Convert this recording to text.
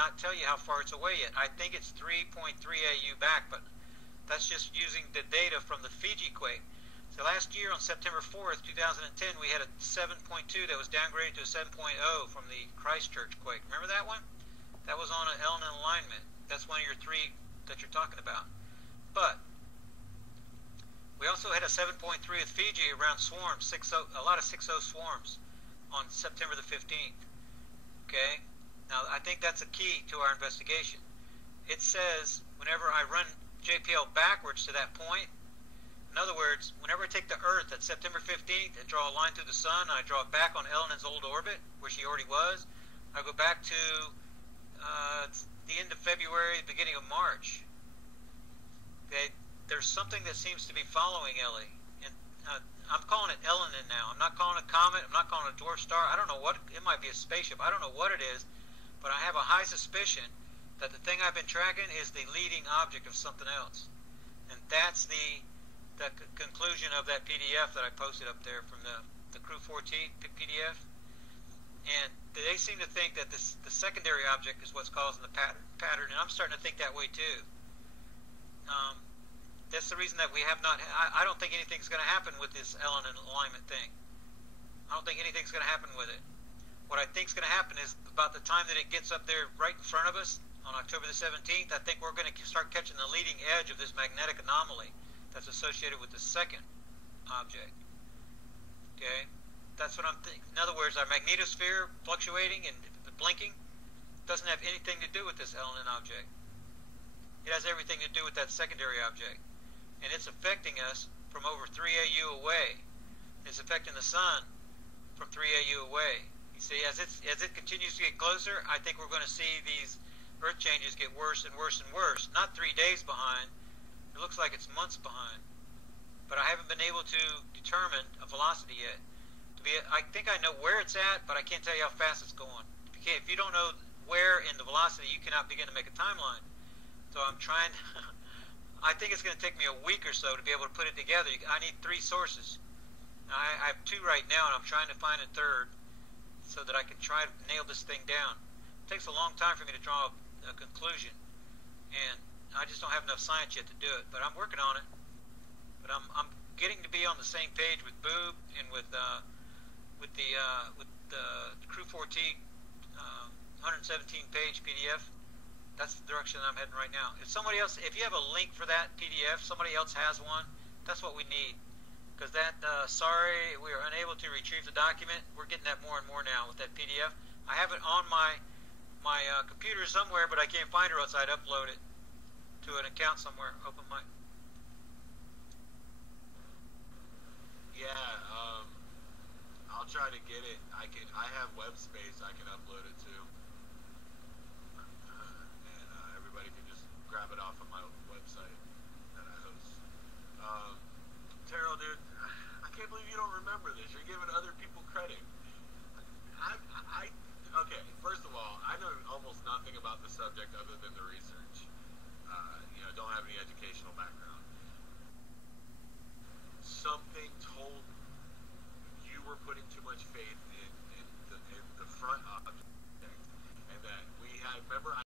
cannot tell you how far it's away yet. I think it's 3.3 AU back, but that's just using the data from the Fiji quake. So last year on September 4th, 2010, we had a 7.2 that was downgraded to a 7.0 from the Christchurch quake. Remember that one? That was on an L&N alignment. That's one of your three that you're talking about. But we also had a 7.3 with Fiji around swarms, a lot of 6.0 swarms on September the 15th. Okay? Now, I think that's a key to our investigation. It says whenever I run JPL backwards to that point, in other words, whenever I take the Earth at September 15th and draw a line through the Sun, and I draw it back on L&N's old orbit, where she already was, I go back to the end of February, beginning of March. Okay? There's something that seems to be following Ellie. And I'm calling it L&N now. I'm not calling it a comet. I'm not calling it a dwarf star. I don't know what, it might be a spaceship. I don't know what it is, but I have a high suspicion that the thing I've been tracking is the leading object of something else. And that's the conclusion of that PDF that I posted up there from the Crew 4T PDF. And they seem to think that the secondary object is what's causing the pattern, and I'm starting to think that way too. That's the reason that we have not. I don't think anything's going to happen with this L&N alignment thing. I don't think anything's going to happen with it. What I think is going to happen is about the time that it gets up there right in front of us on October the 17th, I think we're going to start catching the leading edge of this magnetic anomaly that's associated with the second object. Okay? That's what I'm thinking. In other words, our magnetosphere fluctuating and blinking doesn't have anything to do with this L&N object. It has everything to do with that secondary object. And it's affecting us from over 3 AU away. It's affecting the Sun from 3 AU away. You see, as it continues to get closer, I think we're going to see these Earth changes get worse and worse and worse. Not 3 days behind. It looks like it's months behind. But I haven't been able to determine a velocity yet. I think I know where it's at, but I can't tell you how fast it's going. If you don't know where in the velocity, you cannot begin to make a timeline. So I'm trying. I think it's going to take me a week or so to be able to put it together. I need 3 sources. I have 2 right now, and I'm trying to find a third so that I can try to nail this thing down. It takes a long time for me to draw a conclusion, and I just don't have enough science yet to do it. But I'm working on it. But I'm getting to be on the same page with Boob and with the Crew 4T 117-page PDF. That's the direction I'm heading right now. If you have a link for that PDF, somebody else has one, that's what we need. Because sorry, we are unable to retrieve the document. We're getting that more and more now with that PDF. I have it on my computer somewhere, but I can't find it, or else I'd upload it to an account somewhere. Open mic. Yeah, I'll try to get it. I have web space. I can upload it to. Everybody can just grab it off of my website that I host. terralO, dude, I can't believe you don't remember this. You're giving other people credit. Okay, first of all, I know almost nothing about the subject other than the research. Don't have any educational background. Something told me you were putting too much faith in the front object, and that we had. Remember, I